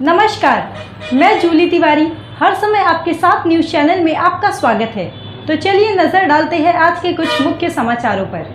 नमस्कार, मैं जूली तिवारी हर समय आपके साथ न्यूज़ चैनल में आपका स्वागत है। तो चलिए नजर डालते हैं आज के कुछ मुख्य समाचारों पर।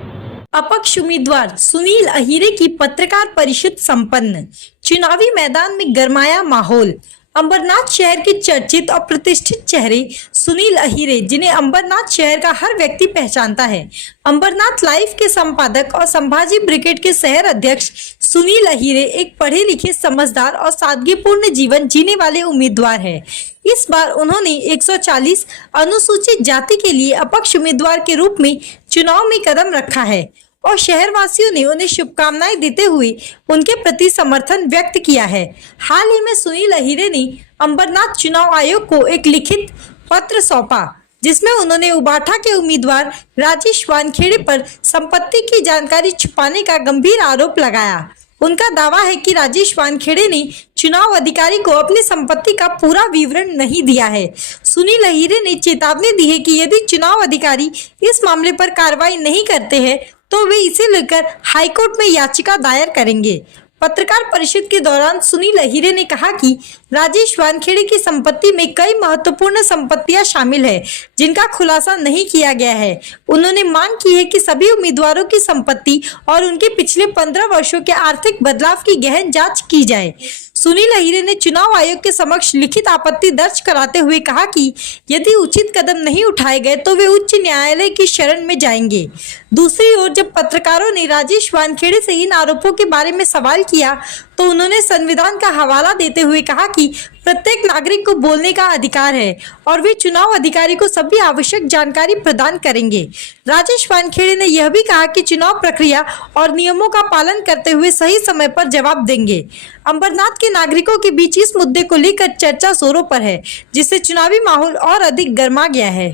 अपक्ष उम्मीदवार सुनील अहीरे की पत्रकार परिषद संपन्न, चुनावी मैदान में गरमाया माहौल। अंबरनाथ शहर के चर्चित और प्रतिष्ठित चेहरे सुनील अहीरे, जिन्हें अंबरनाथ शहर का हर व्यक्ति पहचानता है। अंबरनाथ लाइव के संपादक और संभाजी ब्रिगेड के शहर अध्यक्ष सुनील अहीरे एक पढ़े लिखे, समझदार और सादगीपूर्ण जीवन जीने वाले उम्मीदवार हैं। इस बार उन्होंने 140 अनुसूचित जाति के लिए अपक्ष उम्मीदवार के रूप में चुनाव में कदम रखा है और शहरवासियों ने उन्हें शुभकामनाएं देते हुए उनके प्रति समर्थन व्यक्त किया है। हाल ही में सुनील अहीरे ने अंबरनाथ चुनाव आयोग को एक लिखित पत्र सौंपा, जिसमें उन्होंने उबाठा के उम्मीदवार राजेश वानखेड़े पर संपत्ति की जानकारी छुपाने का गंभीर आरोप लगाया। उनका दावा है कि राजेश वानखेड़े ने चुनाव अधिकारी को अपनी संपत्ति का पूरा विवरण नहीं दिया है। सुनील अहीरे ने चेतावनी दी है कि यदि चुनाव अधिकारी इस मामले पर कार्रवाई नहीं करते हैं तो वे इसे लेकर हाईकोर्ट में याचिका दायर करेंगे। पत्रकार परिषद के दौरान सुनील अहीरे ने कहा कि राजेश वानखेड़े की संपत्ति में कई महत्वपूर्ण संपत्तियां शामिल है, जिनका खुलासा नहीं किया गया है। उन्होंने मांग की है कि सभी उम्मीदवारों की संपत्ति और उनके पिछले 15 वर्षों के आर्थिक बदलाव की गहन जांच की जाए। सुनील अहीरे ने चुनाव आयोग के समक्ष लिखित आपत्ति दर्ज कराते हुए कहा कि यदि उचित कदम नहीं उठाए गए तो वे उच्च न्यायालय की शरण में जाएंगे। दूसरी ओर जब पत्रकारों ने राजेश वानखेड़े से इन आरोपों के बारे में सवाल किया तो उन्होंने संविधान का हवाला देते हुए कहा कि प्रत्येक नागरिक को बोलने का अधिकार है और वे चुनाव अधिकारी को सभी आवश्यक जानकारी प्रदान करेंगे। राजेश वानखेड़े ने यह भी कहा कि चुनाव प्रक्रिया और नियमों का पालन करते हुए सही समय पर जवाब देंगे। अंबरनाथ के नागरिकों के बीच इस मुद्दे को लेकर चर्चा जोरों पर है, जिससे चुनावी माहौल और अधिक गर्मा गया है।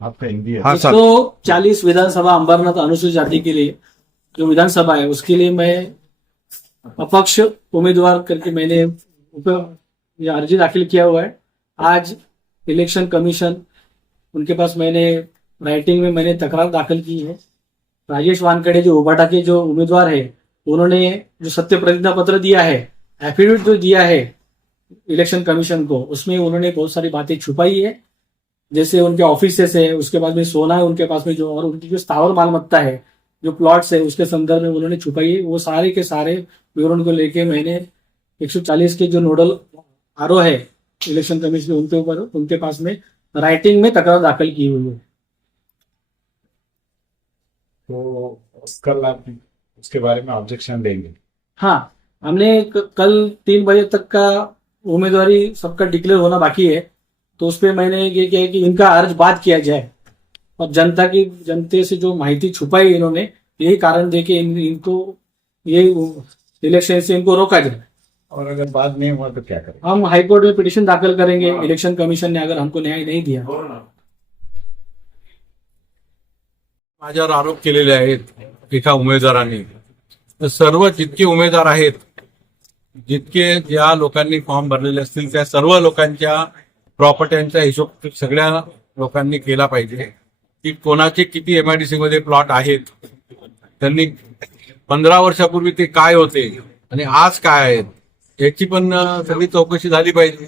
हाँ, 140 विधानसभा अंबरनाथ अनुसूचित जाति के लिए जो विधानसभा है उसके लिए मैं अपक्ष उम्मीदवार करके मैंने अर्जी दाखिल किया हुआ है। आज इलेक्शन कमीशन उनके पास मैंने राइटिंग में मैंने तकरार दाखिल की है। राजेश वानखेड़े जो उबाठा के जो उम्मीदवार है उन्होंने जो सत्य प्रतिज्ञा पत्र दिया है, एफिडेविट जो दिया है इलेक्शन कमीशन को, उसमें उन्होंने बहुत सारी बातें छुपाई है। जैसे उनके ऑफिसेस है, उसके पास में सोना है उनके पास में, जो और उनकी जो स्थावर मालमत्ता है, जो प्लॉट्स है, उसके संदर्भ में उन्होंने छुपाई है। वो सारे के सारे विवरण को लेके मैंने 140 के जो नोडल आरओ है इलेक्शन कमीशन उनके ऊपर उनके पास में राइटिंग में तकरार दाखिल की हुई है। तो कल आप उसके बारे में ऑब्जेक्शन देंगे? हाँ, हमने कल 3 बजे तक का उम्मीदवारी सबका डिक्लेयर होना बाकी है, तो उस पर मैंने ये किया कि इनका अर्ज बात किया जाए और जनते से जो माहिती छुपाई इन्होंने, यही कारण दे के इनको ये इलेक्शन से इनको रोका जाए। और अगर बात नहीं हुआ तो क्या करें? हम हाईकोर्ट में पिटीशन दाखिल करेंगे इलेक्शन कमीशन ने अगर हमको न्याय नहीं दिया। माझ्यावर आरोप केलेले आहेत एका उमेदवारांनी। तर सर्व जितके उमेदवार आहेत, जितके ज्या लोकांनी फॉर्म भरलेले असतील त्या सर्व लोकांच्या प्रॉपर्ट्यांचा हिशोब सगळ्या लोकांनी केला पाहिजे की कोणाचे किती एमआयडीसी मध्ये प्लॉट आहेत, त्यांनी 15 वर्षापूर्वी ते काय होते आणि आज काय आहेत याची पण सगळी चौकशी झाली पाहिजे।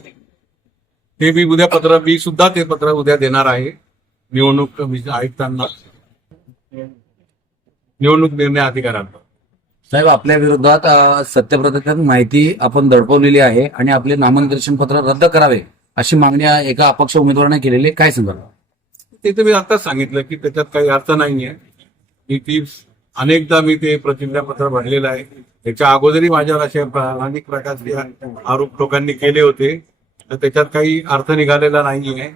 ते मी सुद्धा ते पत्र उद्या देणार आहे निवडणूक आयुक्तांना, निवडणूक निर्णय अधिकाऱ्यांना। साहेब, आपल्या विरोधात सत्यप्रतिज्ञा माहिती आपण दडपवलेली आहे आणि आपले नामनिर्देशन पत्र रद्द करावे अशी मागणी एका अपक्ष उमेदवाराने केलेली, काय सांगाल? ते तर मी आताच सांगितलं की त्याच्यात काही अर्थ नाहीये। ती अनेकदा मी ते प्रतिज्ञापत्र भरलेलं आहे। त्याच्या अगोदरही माझ्यावर असे अनेक प्रकारचे आरोप लोकांनी केले होते, तर त्याच्यात काही अर्थ निघालेला नाहीये।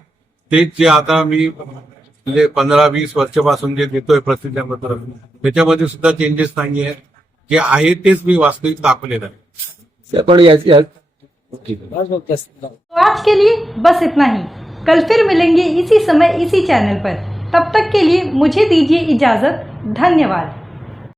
तेच जे आता मी म्हणजे 15-20 वर्षापासून जे देतोय प्रतिज्ञापत्र, त्याच्यामध्ये सुद्धा चेंजेस नाहीये। जे आहे तेच मी वास्तविक दाखवलेलं आहे। तो आज के लिए बस इतना ही। कल फिर मिलेंगे इसी समय इसी चैनल पर। तब तक के लिए मुझे दीजिए इजाजत। धन्यवाद।